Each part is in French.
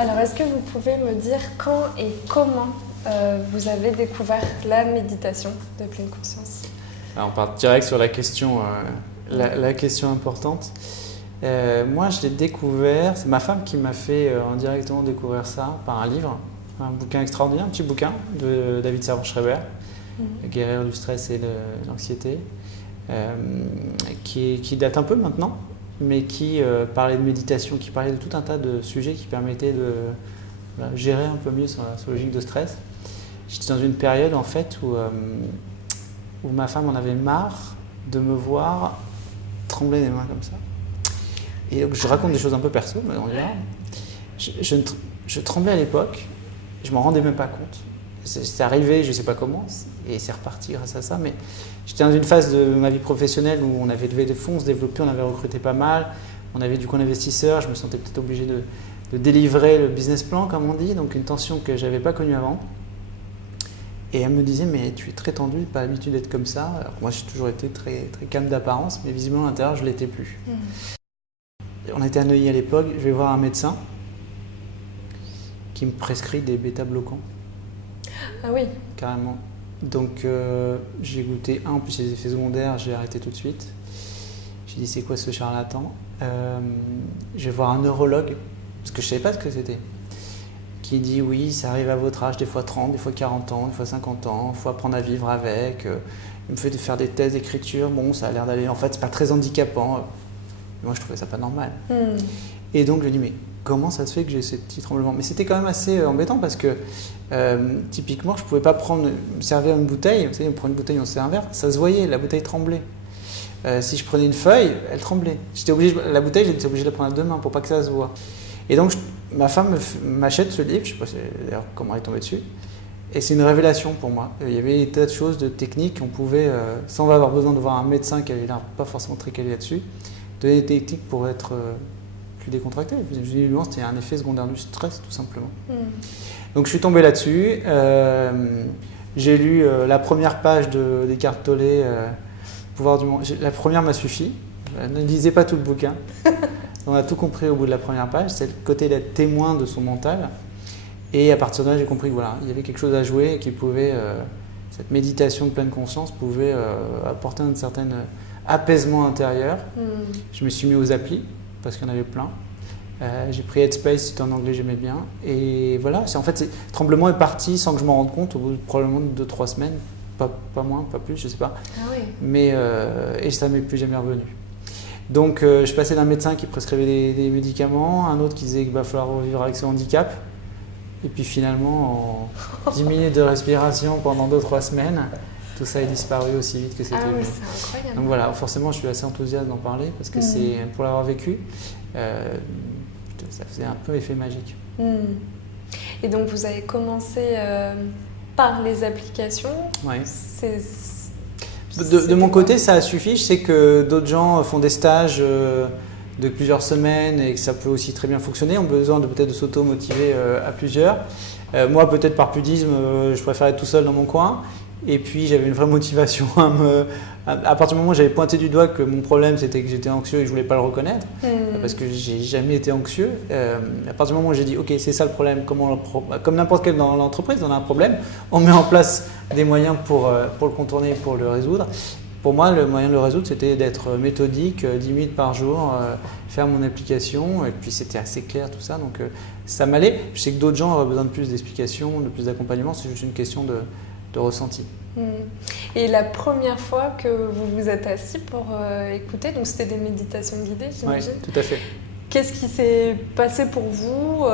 Alors, est-ce que vous pouvez me dire quand et comment vous avez découvert la méditation de pleine conscience? Alors, on part direct sur la question, la question importante. Moi, je l'ai découvert, c'est ma femme qui m'a fait indirectement découvrir ça par un livre, un bouquin extraordinaire, un petit bouquin de David Servan-Schreiber, Guérir du stress et de l'anxiété, qui date un peu maintenant, mais qui parlait de méditation, qui parlait de tout un tas de sujets qui permettaient de gérer un peu mieux sa logique de stress. J'étais dans une période en fait où ma femme en avait marre de me voir trembler les mains comme ça. Et donc je raconte des choses un peu perso, mais on verra. Je tremblais à l'époque, je m'en rendais même pas compte. C'est arrivé, je sais pas comment, et c'est reparti grâce à ça. Mais j'étais dans une phase de ma vie professionnelle où on avait levé des fonds, on se développait, on avait recruté pas mal, on avait du coup un investisseur, je me sentais peut-être obligé de délivrer le business plan, comme on dit, donc une tension que j'avais pas connue avant. Et elle me disait, mais tu es très tendu, pas l'habitude d'être comme ça. Alors moi, j'ai toujours été très, très calme d'apparence, mais visiblement à l'intérieur, je ne l'étais plus. On était à Neuilly à l'époque, je vais voir un médecin qui me prescrit des bêta-bloquants. Ah oui. Carrément. Donc j'ai goûté un, en plus les effets secondaires, j'ai arrêté tout de suite. J'ai dit, c'est quoi ce charlatan? Je vais voir un neurologue, parce que je ne savais pas ce que c'était. Qui dit oui, ça arrive à votre âge, des fois 30, des fois 40 ans, des fois 50 ans, il faut apprendre à vivre avec. Il me fait faire des tests d'écriture, bon, ça a l'air d'aller, en fait, c'est pas très handicapant. Moi, je trouvais ça pas normal. Et donc, je lui dis, mais comment ça se fait que j'ai ces petits tremblements? Mais c'était quand même assez embêtant parce que, typiquement, je pouvais pas me servir une bouteille. Vous savez, on prend une bouteille, on se sert un verre, ça se voyait, la bouteille tremblait. Si je prenais une feuille, elle tremblait. La bouteille, j'étais obligé de la prendre à deux mains pour pas que ça se voit. Et donc, ma femme m'achète ce livre, je ne sais pas d'ailleurs comment elle est tombée dessus, et c'est une révélation pour moi. Il y avait des tas de choses, de techniques, on pouvait, sans avoir besoin de voir un médecin qui avait l'air pas forcément très calé là-dessus, donner des techniques pour être plus décontracté. Visiblement, c'était un effet secondaire du stress, tout simplement. Donc, je suis tombé là-dessus. J'ai lu la première page d'Eckhart Tolle, Pouvoir du monde. La première m'a suffi. Ne lisez pas tout le bouquin. On a tout compris au bout de la première page, c'est le côté d'être témoin de son mental. Et à partir de là, j'ai compris que voilà, il y avait quelque chose à jouer et qui pouvait, cette méditation de pleine conscience pouvait apporter un certain apaisement intérieur. Je me suis mis aux applis parce qu'il y en avait plein. J'ai pris Headspace, c'était en anglais, j'aimais bien. Et voilà, en fait, le tremblement est parti sans que je m'en rende compte au bout de probablement 2-3 semaines. Pas moins, pas plus, je sais pas. Ah oui. Mais, et ça ne m'est plus jamais revenu. Donc, je passais d'un médecin qui prescrivait des médicaments, un autre qui disait qu'il va falloir vivre avec son handicap. Et puis finalement, en 10 minutes de respiration pendant 2-3 semaines, tout ça est disparu aussi vite que c'était venu. Oui, c'est incroyable. Donc voilà, forcément, je suis assez enthousiaste d'en parler parce que c'est, pour l'avoir vécu, ça faisait un peu effet magique. Et donc, vous avez commencé par les applications. Ouais. De mon côté, ça a suffi. Je sais que d'autres gens font des stages de plusieurs semaines et que ça peut aussi très bien fonctionner. On a besoin peut-être de s'auto-motiver à plusieurs. Moi, peut-être par pudisme, je préfère être tout seul dans mon coin. Et puis, j'avais une vraie motivation à partir du moment où j'avais pointé du doigt que mon problème, c'était que j'étais anxieux et que je ne voulais pas le reconnaître, parce que j'ai jamais été anxieux. À partir du moment où j'ai dit, OK, c'est ça le problème, comme n'importe quel dans l'entreprise, on a un problème, on met en place des moyens pour le contourner, pour le résoudre. Pour moi, le moyen de le résoudre, c'était d'être méthodique, 10 minutes par jour, faire mon application, et puis c'était assez clair tout ça, donc ça m'allait. Je sais que d'autres gens auraient besoin de plus d'explications, de plus d'accompagnement, c'est juste une question de ressenti. Et la première fois que vous vous êtes assis pour écouter, donc c'était des méditations guidées, j'imagine. Oui, tout à fait. Qu'est-ce qui s'est passé pour vous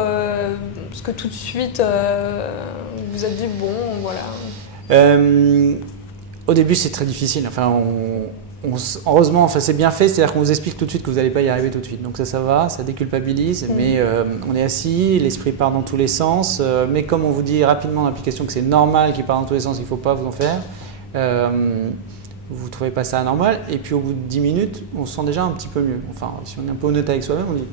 parce que tout de suite, vous vous êtes dit, bon, voilà. Au début, c'est très difficile. Enfin, heureusement, enfin, c'est bien fait, c'est-à-dire qu'on vous explique tout de suite que vous n'allez pas y arriver tout de suite. Donc ça va, ça déculpabilise, mais on est assis, l'esprit part dans tous les sens. Mais comme on vous dit rapidement dans l'application que c'est normal qu'il part dans tous les sens, il ne faut pas vous en faire, vous ne trouvez pas ça anormal. Et puis au bout de 10 minutes, on se sent déjà un petit peu mieux. Enfin, si on est un peu honnête avec soi-même, on dit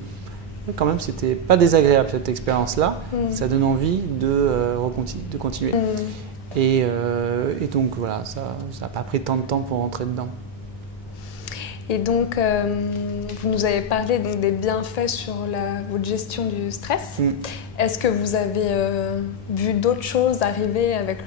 quand même, c'était pas désagréable cette expérience-là. Ça donne envie de continuer. Et donc voilà, ça n'a pas pris tant de temps pour rentrer dedans. Et donc, vous nous avez parlé donc, des bienfaits sur votre gestion du stress. Est-ce que vous avez vu d'autres choses arriver avec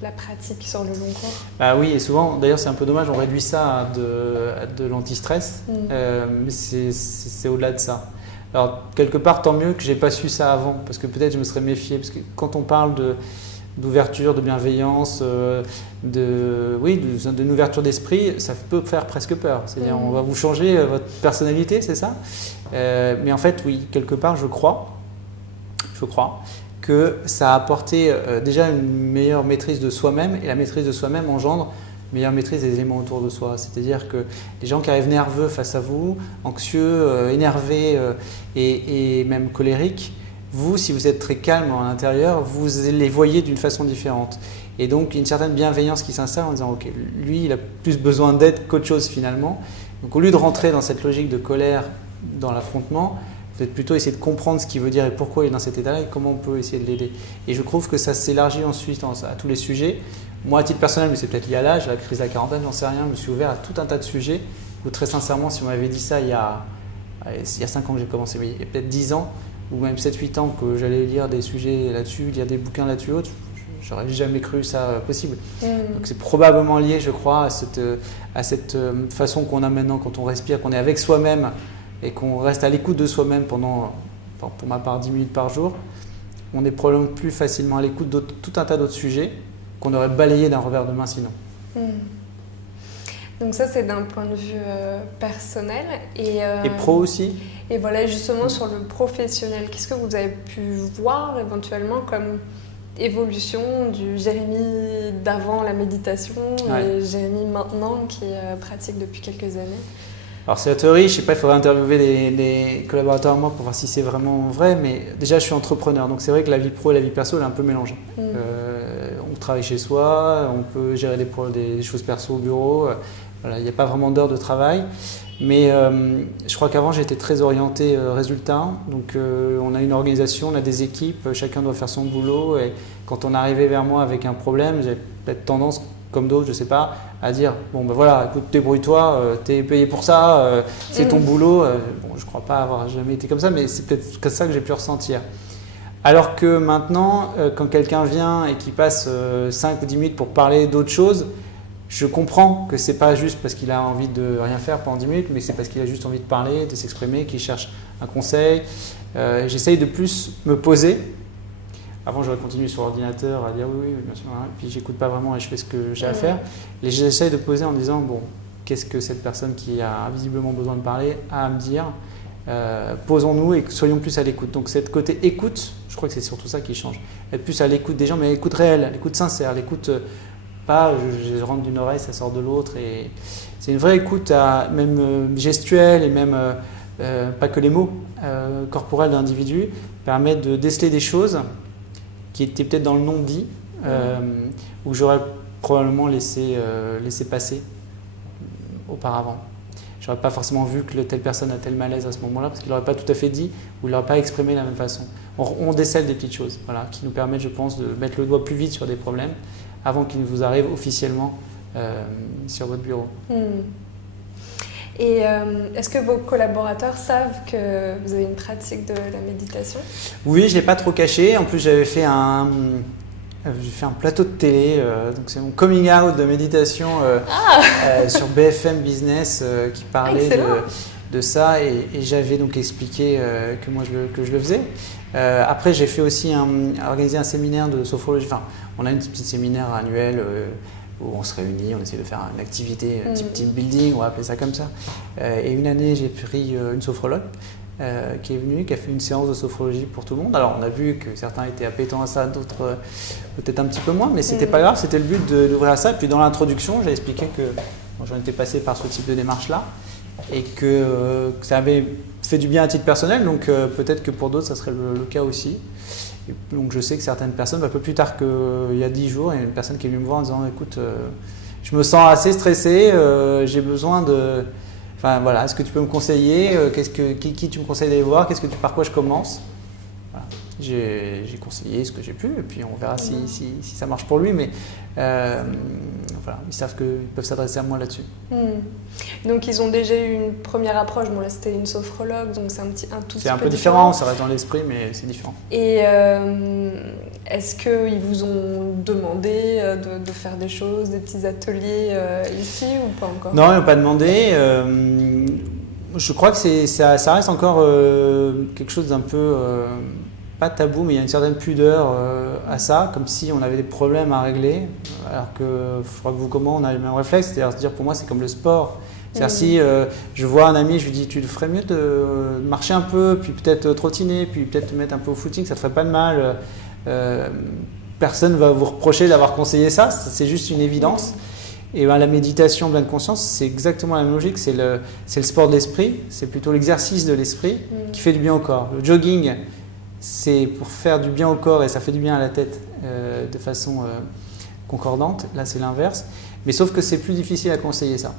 la pratique sur le long cours? Ah oui, et souvent, d'ailleurs c'est un peu dommage, on réduit ça à de l'anti-stress, mais c'est au-delà de ça. Alors quelque part, tant mieux que j'ai pas su ça avant, parce que peut-être je me serais méfié, parce que quand on parle d'ouverture, de bienveillance, d'une ouverture d'esprit, ça peut faire presque peur. C'est-à-dire, on va vous changer votre personnalité, c'est ça? Mais en fait, oui, quelque part, je crois que ça a apporté déjà une meilleure maîtrise de soi-même, et la maîtrise de soi-même engendre une meilleure maîtrise des éléments autour de soi. C'est-à-dire que les gens qui arrivent nerveux face à vous, anxieux, énervés et même colériques, vous, si vous êtes très calme à l'intérieur, vous les voyez d'une façon différente. Et donc, une certaine bienveillance qui s'installe en disant « Ok, lui, il a plus besoin d'aide qu'autre chose finalement. » Donc, au lieu de rentrer dans cette logique de colère, dans l'affrontement, vous êtes plutôt essayer de comprendre ce qu'il veut dire et pourquoi il est dans cet état-là et comment on peut essayer de l'aider. Et je trouve que ça s'élargit ensuite à tous les sujets. Moi, à titre personnel, mais c'est peut-être lié à l'âge, à la crise de la quarantaine, j'en sais rien, je me suis ouvert à tout un tas de sujets où très sincèrement, si on m'avait dit ça il y a 5 ans que j'ai commencé, mais il y a peut-être 10 ans, ou même 7-8 ans que j'allais lire des sujets là-dessus, lire des bouquins là-dessus autres, j'aurais jamais cru ça possible. Donc c'est probablement lié, je crois, à cette façon qu'on a maintenant quand on respire, qu'on est avec soi-même et qu'on reste à l'écoute de soi-même pendant, pour ma part, 10 minutes par jour. On est probablement plus facilement à l'écoute de tout un tas d'autres sujets qu'on aurait balayé d'un revers de main sinon. Donc ça, c'est d'un point de vue personnel. Et pro aussi. Et voilà, justement, sur le professionnel, qu'est-ce que vous avez pu voir éventuellement comme évolution du Jérémy d'avant la méditation et Jérémy maintenant qui pratique depuis quelques années? Alors c'est la théorie, je sais pas, il faudrait interviewer les collaborateurs à moi pour voir si c'est vraiment vrai, mais déjà je suis entrepreneur, donc c'est vrai que la vie pro et la vie perso elle est un peu mélangée. On travaille chez soi, on peut gérer des choses perso au bureau, voilà, il n'y a pas vraiment d'heures de travail, mais je crois qu'avant j'étais très orienté résultat, donc on a une organisation, on a des équipes, chacun doit faire son boulot, et quand on arrivait vers moi avec un problème, j'avais peut-être tendance, comme d'autres, je sais pas, à dire bon ben voilà, écoute, débrouille-toi, t'es payé pour ça, c'est ton boulot. Bon, je crois pas avoir jamais été comme ça, mais c'est peut-être que ça que j'ai pu ressentir. Alors que maintenant, quand quelqu'un vient et qui passe 5 ou 10 minutes pour parler d'autre chose, je comprends que c'est pas juste parce qu'il a envie de rien faire pendant 10 minutes, mais c'est parce qu'il a juste envie de parler, de s'exprimer, qu'il cherche un conseil. J'essaye de plus me poser. Avant, j'aurais continué sur l'ordinateur à dire oui, bien sûr, hein, puis j'écoute pas vraiment et je fais ce que j'ai à faire. Et j'essaye de poser en disant bon, qu'est-ce que cette personne qui a visiblement besoin de parler a à me dire? Posons-nous et soyons plus à l'écoute. Donc, cette côté écoute, je crois que c'est surtout ça qui change. Être plus à l'écoute des gens, mais l'écoute réelle, l'écoute sincère, l'écoute pas je rentre d'une oreille, ça sort de l'autre. Et c'est une vraie écoute, même gestuelle et même pas que les mots corporels d'individus permettent de déceler des choses qui était peut-être dans le non-dit, où j'aurais probablement laissé passer auparavant. Je n'aurais pas forcément vu que telle personne a tel malaise à ce moment-là, parce qu'il n'aurait pas tout à fait dit, ou il n'aurait pas exprimé de la même façon. On décèle des petites choses, voilà, qui nous permettent, je pense, de mettre le doigt plus vite sur des problèmes, avant qu'ils ne vous arrivent officiellement sur votre bureau. Et est-ce que vos collaborateurs savent que vous avez une pratique de la méditation? Oui, je ne l'ai pas trop caché. En plus, j'ai fait un plateau de télé, donc c'est mon coming out de méditation sur BFM Business qui parlait de ça et j'avais donc expliqué que je le faisais. Après, j'ai fait aussi organiser un séminaire de sophrologie. Enfin, on a une petite séminaire annuel où on se réunit, on essaie de faire une activité type team building, on va appeler ça comme ça. Et une année, j'ai pris une sophrologue qui est venue, qui a fait une séance de sophrologie pour tout le monde. Alors, on a vu que certains étaient appétents à ça, d'autres peut-être un petit peu moins, mais c'était pas grave, c'était le but d'ouvrir à ça. Et puis, dans l'introduction, j'ai expliqué que j'en étais passé par ce type de démarche-là et que ça avait fait du bien à titre personnel, donc peut-être que pour d'autres, ça serait le cas aussi. Et donc je sais que certaines personnes, un peu plus tard qu'il y a 10 jours, il y a une personne qui est venue me voir en disant « Écoute, je me sens assez stressé, j'ai besoin de… Enfin voilà, est-ce que tu peux me conseiller qui tu me conseilles d'aller voir? Par quoi je commence ?» Voilà. J'ai conseillé ce que j'ai pu et puis on verra si ça marche pour lui. Mais voilà, ils savent qu'ils peuvent s'adresser à moi là-dessus. Donc ils ont déjà eu une première approche. Bon là c'était une sophrologue, donc c'est un tout petit peu C'est un peu différent, ça reste dans l'esprit, mais c'est différent. Et est-ce qu'ils vous ont demandé de faire des choses, des petits ateliers ici ou pas encore? Non, ils n'ont pas demandé. Je crois que ça reste encore quelque chose d'un peu, pas tabou, mais il y a une certaine pudeur à ça, comme si on avait des problèmes à régler, alors que je crois que vous, comment on a le même réflexe, c'est-à-dire se dire pour moi c'est comme le sport. C'est-à-dire si je vois un ami, je lui dis tu ferais mieux de marcher un peu, puis peut-être trottiner, puis peut-être te mettre un peu au footing, ça te ferait pas de mal. Personne ne va vous reprocher d'avoir conseillé ça, c'est juste une évidence. Et la méditation pleine conscience, c'est exactement la même logique, c'est le sport de l'esprit, c'est plutôt l'exercice de l'esprit qui fait du bien au corps. Le jogging, c'est pour faire du bien au corps et ça fait du bien à la tête de façon concordante, là c'est l'inverse, mais sauf que c'est plus difficile à conseiller ça.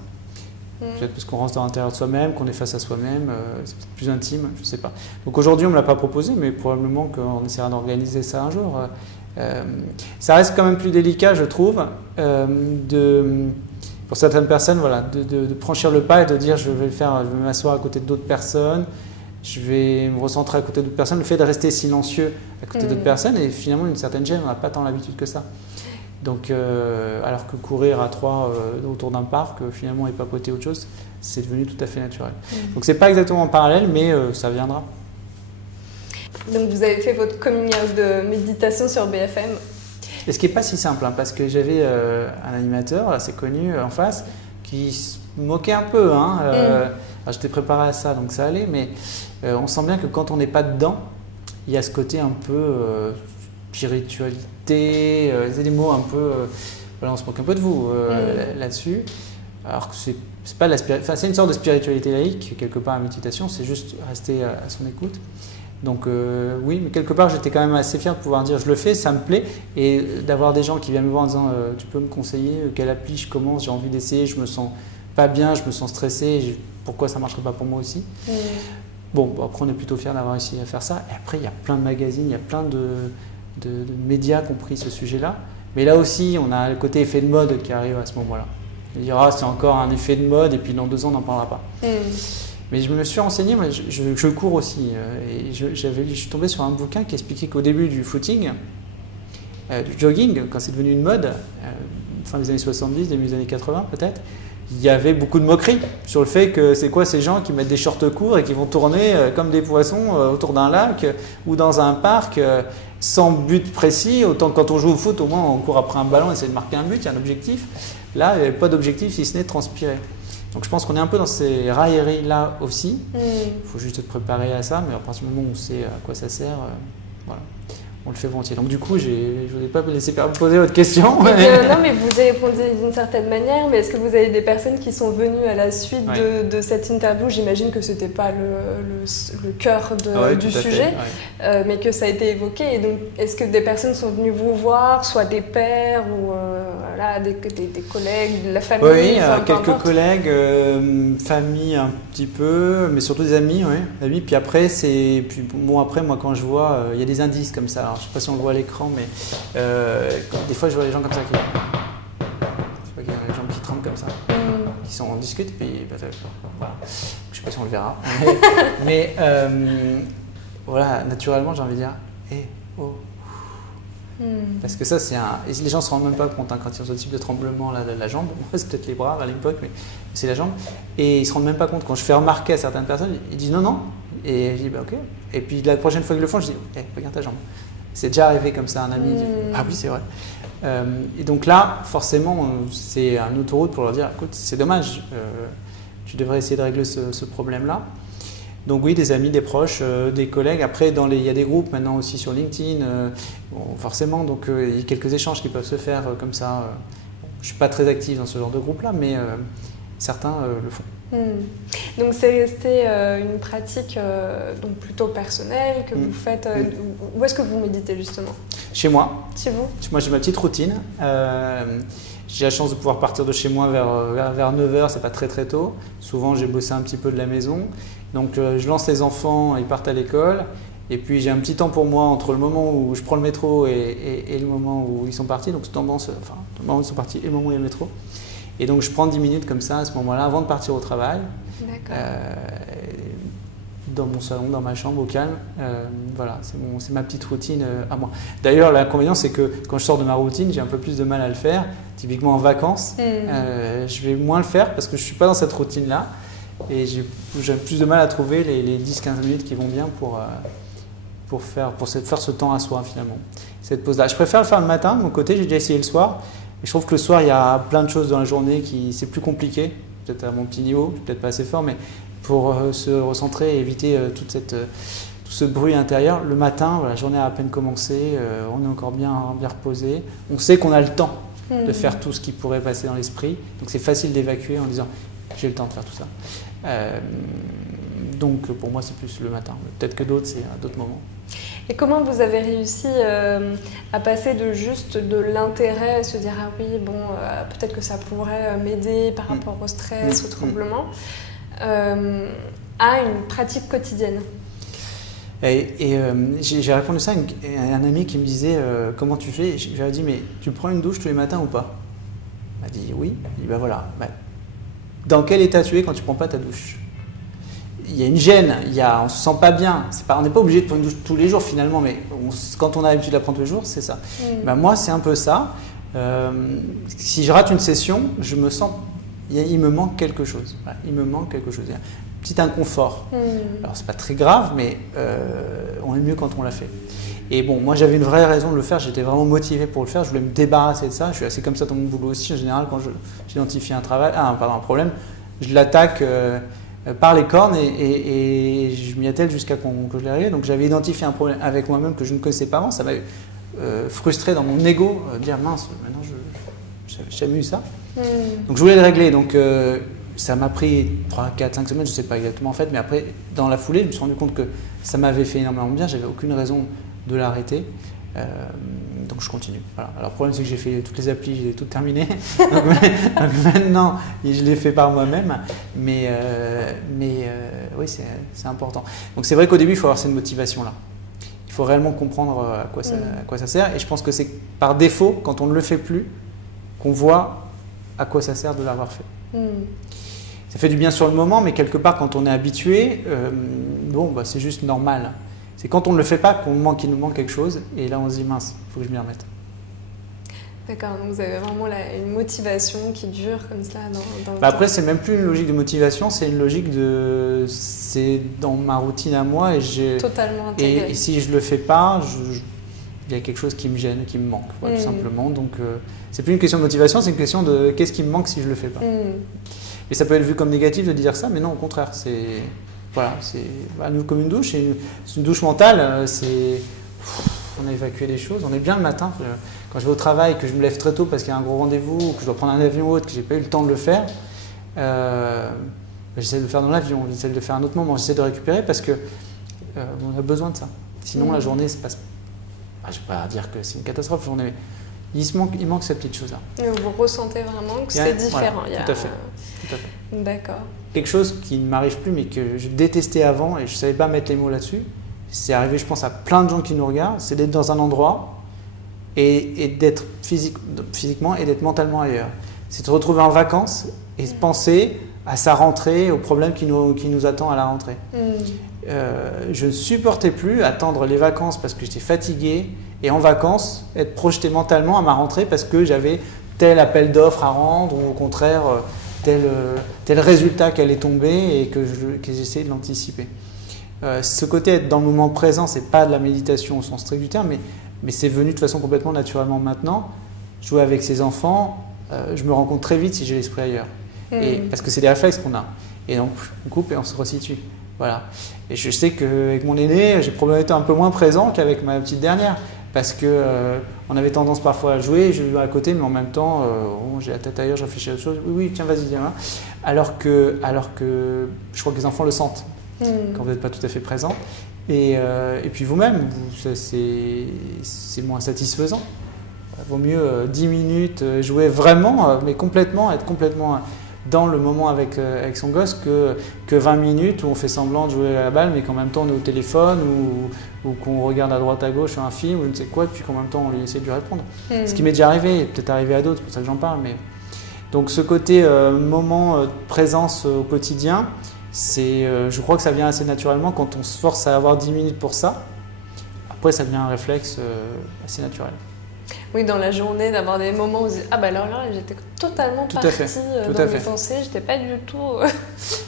Peut-être parce qu'on rentre dans l'intérieur de soi-même, qu'on est face à soi-même, c'est peut-être plus intime, je ne sais pas. Donc aujourd'hui on ne me l'a pas proposé, mais probablement qu'on essaiera d'organiser ça un jour. Ça reste quand même plus délicat, je trouve, pour certaines personnes, voilà, de franchir le pas et de dire je vais m'asseoir à côté d'autres personnes, je vais me recentrer à côté d'autres personnes. Le fait de rester silencieux à côté d'autres personnes, et finalement une certaine gêne, on n'a pas tant l'habitude que ça. Donc, alors que courir à 3 autour d'un parc, finalement, et papoter autre chose, c'est devenu tout à fait naturel. Donc, c'est pas exactement en parallèle, mais ça viendra. Donc, vous avez fait votre coming out de méditation sur BFM. Et ce qui n'est pas si simple, hein, parce que j'avais un animateur assez connu en face qui se moquait un peu. Alors, j'étais préparé à ça, donc ça allait, mais on sent bien que quand on n'est pas dedans, il y a ce côté un peu spiritualité, c'est des mots un peu. Voilà, on se moque un peu de vous là-dessus. Alors que c'est pas de la c'est une sorte de spiritualité laïque, quelque part, la méditation, c'est juste rester à son écoute. Donc oui, mais quelque part j'étais quand même assez fier de pouvoir dire je le fais, ça me plaît, et d'avoir des gens qui viennent me voir en disant tu peux me conseiller quelle appli je commence, j'ai envie d'essayer, je me sens pas bien, je me sens stressé, pourquoi ça marcherait pas pour moi aussi. Bon, après on est plutôt fiers d'avoir réussi à faire ça, et après il y a plein de magazines, il y a plein de médias qui ont pris ce sujet-là, mais là aussi on a le côté effet de mode qui arrive à ce moment-là. On dira c'est encore un effet de mode et puis dans 2 ans on n'en parlera pas. Mais je me suis renseigné, moi, je cours aussi, et je suis tombé sur un bouquin qui expliquait qu'au début du footing, du jogging, quand c'est devenu une mode, fin des années 70, début des années 80 peut-être, il y avait beaucoup de moqueries sur le fait que c'est quoi ces gens qui mettent des shorts courts et qui vont tourner comme des poissons autour d'un lac ou dans un parc sans but précis. Autant que quand on joue au foot, au moins on court après un ballon et essaie de marquer un but, il y a un objectif. Là, il n'y avait pas d'objectif si ce n'est de transpirer. Donc je pense qu'on est un peu dans ces railleries-là aussi. Il faut juste être préparé à ça, mais à partir du moment où on sait à quoi ça sert, voilà, on le fait volontiers. Donc du coup, je ne voulais pas vous laisser poser votre question. Non, mais vous avez répondu d'une certaine manière, mais est-ce que vous avez des personnes qui sont venues à la suite de cette interview? J'imagine que ce n'était pas le cœur du sujet, mais que ça a été évoqué. Et donc, est-ce que des personnes sont venues vous voir, soit des pairs ou voilà, des collègues, de la famille? Oui, quelques collègues, famille un petit peu, mais surtout des amis, amis. Puis après, moi quand je vois, il y a des indices comme ça. Alors, je ne sais pas si on le voit à l'écran, mais des fois je vois les gens comme ça qui. Je sais pas, il y a des gens qui tremblent comme ça, qui sont en discute, puis voilà. Je ne sais pas si on le verra. Mais voilà, naturellement, j'ai envie de dire oh. Parce que ça, et les gens ne se rendent même pas compte quand ils ont ce type de tremblement là, de la jambe. Moi, c'est peut-être les bras à l'époque, mais c'est la jambe. Et ils ne se rendent même pas compte. Quand je fais remarquer à certaines personnes, ils disent non. Et je dis ok. Et puis la prochaine fois qu'ils le font, je dis regarde ta jambe. C'est déjà arrivé comme ça, un ami dit ah oui, c'est vrai. Et donc là, forcément, c'est une autoroute pour leur dire écoute, c'est dommage, tu devrais essayer de régler ce problème-là. Donc oui, des amis, des proches, des collègues. Après, il y a des groupes maintenant aussi sur LinkedIn, forcément, donc il y a quelques échanges qui peuvent se faire comme ça. Je ne suis pas très actif dans ce genre de groupe-là, mais certains le font. Donc c'est resté une pratique donc plutôt personnelle que vous faites. Où est-ce que vous méditez justement? Chez moi. Chez vous? Moi j'ai ma petite routine. J'ai la chance de pouvoir partir de chez moi vers 9h, c'est pas très très tôt. Souvent j'ai bossé un petit peu de la maison. Donc je lance les enfants, ils partent à l'école. Et puis j'ai un petit temps pour moi entre le moment où je prends le métro et le moment où ils sont partis. Donc le moment où ils sont partis et le moment où il y a le métro. Et donc je prends 10 minutes comme ça à ce moment-là avant de partir au travail. Dans mon salon, dans ma chambre, au calme. Voilà, c'est ma petite routine à moi. D'ailleurs, l'inconvénient, c'est que quand je sors de ma routine, j'ai un peu plus de mal à le faire. Typiquement en vacances, je vais moins le faire parce que je ne suis pas dans cette routine-là. Et j'ai plus de mal à trouver les 10-15 minutes qui vont bien pour faire ce temps à soi, finalement. Cette pause-là. Je préfère le faire le matin, de mon côté. J'ai déjà essayé le soir. Et je trouve que le soir, il y a plein de choses dans la journée c'est plus compliqué. Peut-être à mon petit niveau, peut-être pas assez fort, mais pour se recentrer et éviter tout ce bruit intérieur. Le matin, la journée a à peine commencé, on est encore bien reposé. On sait qu'on a le temps de faire tout ce qui pourrait passer dans l'esprit. Donc c'est facile d'évacuer en disant j'ai le temps de faire tout ça. Donc pour moi c'est plus le matin. Peut-être que d'autres c'est à d'autres moments. Et comment vous avez réussi à passer de l'intérêt, se dire ah oui bon peut-être que ça pourrait m'aider par rapport au stress, au tremblement, à une pratique quotidienne? J'ai répondu ça à un ami qui me disait comment tu fais? Je lui ai dit mais tu prends une douche tous les matins ou pas? Il m'a dit oui. Il dit bah voilà. Dans quel état tu es quand tu prends pas ta douche? Il y a une gêne, on ne se sent pas bien. On n'est pas obligé de prendre une douche tous les jours finalement, mais quand on a l'habitude de la prendre tous les jours, c'est ça. Moi, c'est un peu ça. Si je rate une session, je me sens, il me manque quelque chose. Voilà, il me manque quelque chose. Il y a un petit inconfort. Alors, c'est pas très grave, mais on est mieux quand on l'a fait. Et bon, moi, j'avais une vraie raison de le faire. J'étais vraiment motivé pour le faire. Je voulais me débarrasser de ça. Je suis assez comme ça dans mon boulot aussi. En général, quand j'identifie un problème, je l'attaque par les cornes et je m'y attelle jusqu'à que je l'ai réglé. Donc j'avais identifié un problème avec moi-même que je ne connaissais pas avant. Ça m'a frustré dans mon ego, dire mince, maintenant j'avais jamais eu ça. Donc je voulais le régler. Donc ça m'a pris 3, 4, 5 semaines, je ne sais pas exactement en fait, mais après dans la foulée, je me suis rendu compte que ça m'avait fait énormément bien. J'avais aucune raison de l'arrêter. Donc je continue. Voilà. Alors le problème c'est que j'ai fait toutes les applis, j'ai tout terminé. donc maintenant je l'ai fait par moi-même. Mais oui c'est important. Donc c'est vrai qu'au début il faut avoir cette motivation-là. Il faut réellement comprendre à quoi ça sert. Et je pense que c'est par défaut, quand on ne le fait plus, qu'on voit à quoi ça sert de l'avoir fait. Ça fait du bien sur le moment, mais quelque part quand on est habitué, c'est juste normal. C'est quand on ne le fait pas qu'il nous manque quelque chose, et là on se dit mince, il faut que je m'y remette. D'accord, donc vous avez vraiment une motivation qui dure comme ça dans le temps. Après, c'est même plus une logique de motivation, c'est une logique c'est dans ma routine à moi totalement intégré. Et si je ne le fais pas, il y a quelque chose qui me gêne, qui me manque, tout simplement. Donc c'est plus une question de motivation, c'est une question de qu'est-ce qui me manque si je ne le fais pas. Et ça peut être vu comme négatif de dire ça, mais non, au contraire, c'est comme une douche, c'est une douche mentale, on a évacué des choses, on est bien le matin. Quand je vais au travail, que je me lève très tôt parce qu'il y a un gros rendez-vous, que je dois prendre un avion ou autre, que je n'ai pas eu le temps de le faire, j'essaie de le faire dans l'avion, j'essaie de le faire à un autre moment, j'essaie de récupérer parce qu'on a besoin de ça. Sinon la journée se passe, je ne vais pas dire que c'est une catastrophe, la journée, mais il manque ces petites choses-là. Et vous ressentez vraiment que c'est différent. Voilà, tout à fait. D'accord. Quelque chose qui ne m'arrive plus mais que je détestais avant et je ne savais pas mettre les mots là-dessus, c'est arrivé je pense à plein de gens qui nous regardent, c'est d'être dans un endroit et d'être physiquement et d'être mentalement ailleurs. C'est de se retrouver en vacances et de penser à sa rentrée, aux problèmes qui nous attend à la rentrée. Je ne supportais plus attendre les vacances parce que j'étais fatigué et en vacances être projeté mentalement à ma rentrée parce que j'avais tel appel d'offres à rendre ou au contraire tel résultat qui allait tomber et que j'essayais de l'anticiper. Ce côté être dans le moment présent, c'est pas de la méditation au sens strict du terme, mais c'est venu de façon complètement naturellement maintenant. Jouer avec ses enfants, je me rends compte très vite si j'ai l'esprit ailleurs. Parce que c'est des réflexes qu'on a. Et donc on coupe et on se resitue. Voilà. Et je sais qu'avec mon aîné, j'ai probablement été un peu moins présent qu'avec ma petite dernière. Parce qu'on avait tendance parfois à jouer, je jouais à côté, mais en même temps, j'ai la tête ailleurs, je réfléchis à autre chose. Oui, tiens, vas-y, viens. Alors que je crois que les enfants le sentent quand vous n'êtes pas tout à fait présent. Et puis vous-même, c'est moins satisfaisant. Il vaut mieux 10 minutes jouer vraiment, mais complètement, être complètement dans le moment avec son gosse que 20 minutes où on fait semblant de jouer à la balle mais qu'en même temps on est au téléphone ou qu'on regarde à droite à gauche un film ou je ne sais quoi et puis qu'en même temps on lui essaie de lui répondre. Ce qui m'est déjà arrivé, peut-être arrivé à d'autres, c'est pour ça que j'en parle. Mais... Donc ce côté moment de présence au quotidien, je crois que ça vient assez naturellement quand on se force à avoir 10 minutes pour ça. Après ça devient un réflexe assez naturel. Oui, dans la journée, d'avoir des moments où on se dit « Ah bah alors là, j'étais totalement partie dans mes pensées, j'étais pas du tout… »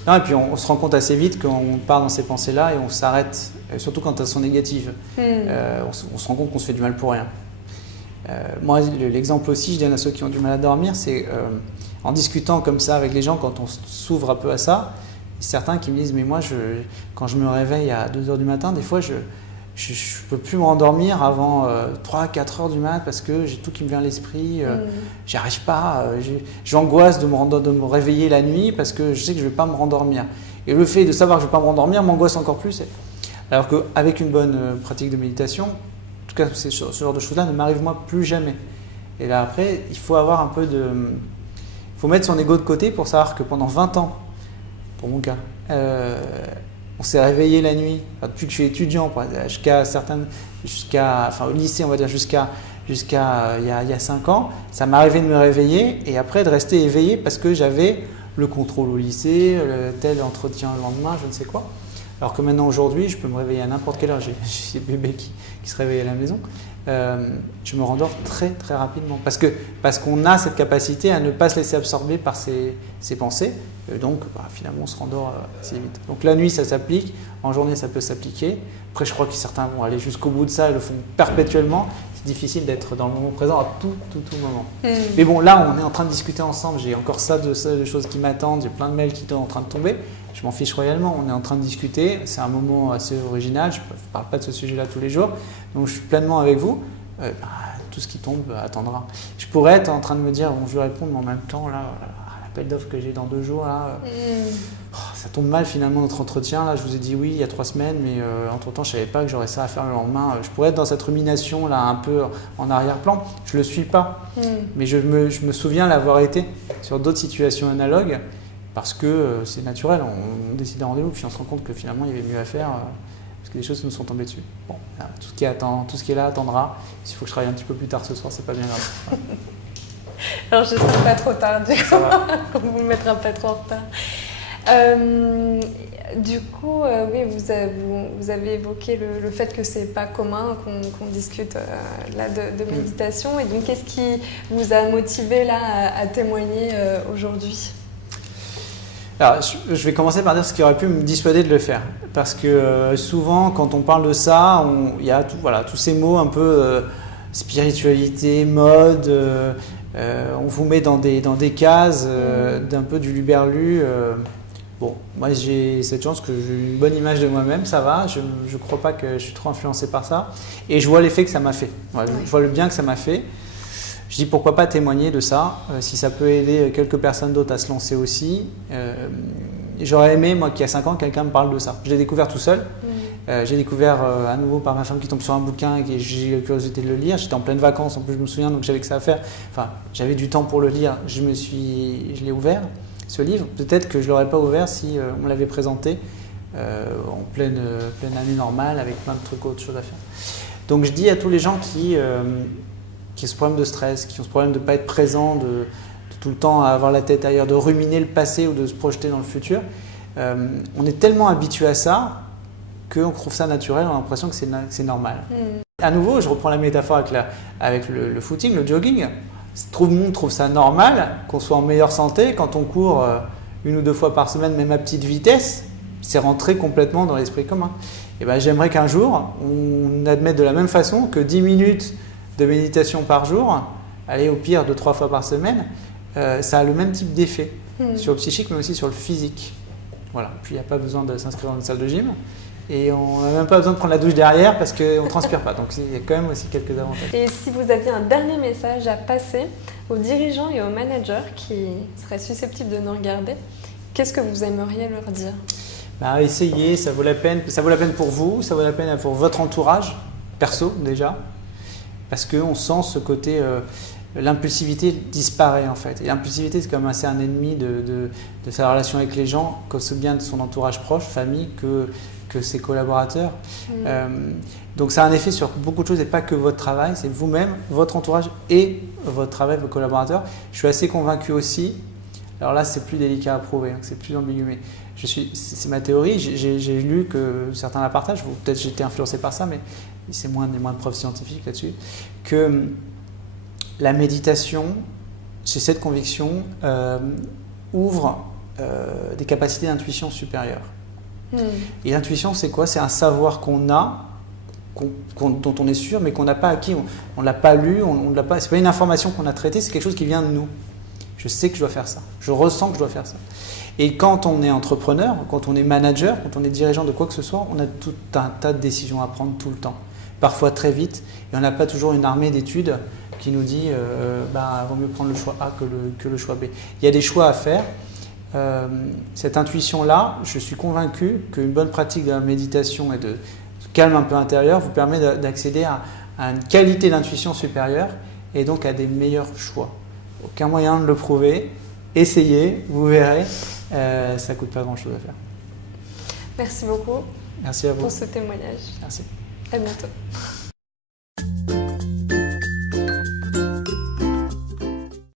Non, et puis on se rend compte assez vite qu'on part dans ces pensées-là et on s'arrête, surtout quand elles sont négatives. On se rend compte qu'on se fait du mal pour rien. Moi, l'exemple aussi, je donne à ceux qui ont du mal à dormir, c'est en discutant comme ça avec les gens, quand on s'ouvre un peu à ça, certains qui me disent « Mais moi, quand je me réveille à 2h du matin, des fois, je peux plus me rendormir avant 3-4 heures du mat parce que j'ai tout qui me vient à l'esprit, j'y arrive pas, j'angoisse de me réveiller la nuit parce que je sais que je vais pas me rendormir. Et le fait de savoir que je vais pas me rendormir m'angoisse encore plus. Alors qu'avec une bonne pratique de méditation, en tout cas ce genre de choses-là ne m'arrive moi plus jamais. Et là après, il faut avoir un peu de... Il faut mettre son ego de côté pour savoir que pendant 20 ans, pour mon cas, on s'est réveillé la nuit, depuis que je suis étudiant, au lycée, on va dire jusqu'à il y a 5 ans, ça m'est arrivé de me réveiller et après de rester éveillé parce que j'avais le contrôle au lycée, tel entretien le lendemain, je ne sais quoi. Alors que maintenant, aujourd'hui, je peux me réveiller à n'importe quelle heure. J'ai des bébés qui se réveillent à la maison. Je me rendors très très rapidement parce qu'on a cette capacité à ne pas se laisser absorber par ses pensées. Et donc, finalement, on se rendort assez vite. Donc la nuit, ça s'applique. En journée, ça peut s'appliquer. Après, je crois que certains vont aller jusqu'au bout de ça et le font perpétuellement. C'est difficile d'être dans le moment présent à tout moment. Mais bon, là, on est en train de discuter ensemble. J'ai encore de choses qui m'attendent. J'ai plein de mails qui sont en train de tomber. Je m'en fiche royalement. On est en train de discuter. C'est un moment assez original. Je ne parle pas de ce sujet-là tous les jours. Donc, je suis pleinement avec vous. Tout ce qui tombe attendra. Je pourrais être en train de me dire, bon, je vais répondre, mais en même temps, là, l'appel d'offres que j'ai dans 2 jours, là, ça tombe mal finalement notre entretien. Là, je vous ai dit oui il y a 3 semaines, mais entre-temps, je ne savais pas que j'aurais ça à faire le lendemain. Je pourrais être dans cette rumination là, un peu en arrière-plan. Je ne le suis pas, mais je me souviens l'avoir été sur d'autres situations analogues parce que c'est naturel. On décide un rendez-vous, puis on se rend compte que finalement, il y avait mieux à faire. Parce que des choses nous sont tombées dessus. Bon, tout ce qui est là attendra. S'il faut que je travaille un petit peu plus tard ce soir, c'est pas bien grave. Ouais. Alors je ne serai pas trop tard, du coup, vous ne me mettrez pas trop en retard. Du coup, oui, vous avez évoqué le fait que c'est pas commun qu'on discute là de méditation. Et donc, qu'est-ce qui vous a motivé là à témoigner aujourd'hui ? Alors, je vais commencer par dire ce qui aurait pu me dissuader de le faire. Parce que souvent, quand on parle de ça, il y a tous ces mots un peu spiritualité, mode, on vous met dans des cases d'un peu du luberlu. Bon, moi j'ai cette chance que j'ai une bonne image de moi-même, ça va, je ne crois pas que je suis trop influencé par ça. Et je vois l'effet que ça m'a fait, je vois le bien que ça m'a fait. Je dis pourquoi pas témoigner de ça, si ça peut aider quelques personnes d'autres à se lancer aussi. J'aurais aimé, moi qui a 5 ans, quelqu'un me parle de ça. Je l'ai découvert tout seul. J'ai découvert à nouveau par ma femme qui tombe sur un bouquin et j'ai eu la curiosité de le lire. J'étais en pleine vacances, en plus je me souviens, donc j'avais que ça à faire. Enfin, j'avais du temps pour le lire. Je l'ai ouvert, ce livre. Peut-être que je ne l'aurais pas ouvert si on me l'avait présenté en pleine année normale avec plein de trucs, autres choses à faire. Donc je dis à tous les gens qui ont ce problème de stress, qui ont ce problème de ne pas être présent, de tout le temps avoir la tête ailleurs, de ruminer le passé ou de se projeter dans le futur. On est tellement habitué à ça qu'on trouve ça naturel, on a l'impression que c'est normal. À nouveau, je reprends la métaphore avec le footing, le jogging. Tout le monde trouve ça normal qu'on soit en meilleure santé quand on court 1 ou 2 fois par semaine, même à petite vitesse. C'est rentré complètement dans l'esprit commun. Et ben, j'aimerais qu'un jour, on admette de la même façon que 10 minutes de méditation par jour, aller au pire 2-3 fois par semaine, ça a le même type d'effet sur le psychique mais aussi sur le physique. Voilà. Puis il n'y a pas besoin de s'inscrire dans une salle de gym et on n'a même pas besoin de prendre la douche derrière parce qu'on ne transpire pas. Donc il y a quand même aussi quelques avantages. Et si vous aviez un dernier message à passer aux dirigeants et aux managers qui seraient susceptibles de nous regarder, qu'est-ce que vous aimeriez leur dire ? Essayez, ça vaut la peine pour vous, ça vaut la peine pour votre entourage, perso déjà. Parce qu'on sent ce côté l'impulsivité disparaît en fait. Et l'impulsivité, c'est quand même assez un ennemi de sa relation avec les gens, aussi bien de son entourage proche, famille, que ses collaborateurs. Donc ça a un effet sur beaucoup de choses et pas que votre travail, c'est vous-même, votre entourage et votre travail, vos collaborateurs. Je suis assez convaincu aussi, alors là c'est plus délicat à prouver, c'est plus ambigu, mais c'est ma théorie, j'ai lu que certains la partagent, peut-être j'ai été influencé par ça, mais c'est moins de preuves scientifiques là-dessus, que la méditation, j'ai cette conviction, ouvre des capacités d'intuition supérieures. Et l'intuition, c'est quoi? C'est un savoir qu'on a, dont on est sûr, mais qu'on n'a pas acquis. On ne l'a pas lu, c'est pas une information qu'on a traitée, c'est quelque chose qui vient de nous. Je sais que je dois faire ça. Je ressens que je dois faire ça. Et quand on est entrepreneur, quand on est manager, quand on est dirigeant de quoi que ce soit, on a tout un tas de décisions à prendre tout le temps. Parfois très vite. Et on n'a pas toujours une armée d'études qui nous dit vaut mieux prendre le choix A que le choix B. Il y a des choix à faire. Cette intuition-là, je suis convaincu qu'une bonne pratique de la méditation et de calme un peu intérieur vous permet d'accéder à une qualité d'intuition supérieure et donc à des meilleurs choix. Aucun moyen de le prouver. Essayez, vous verrez. Ça ne coûte pas grand-chose à faire. Merci beaucoup. Merci à vous. Pour ce témoignage. Merci. À bientôt.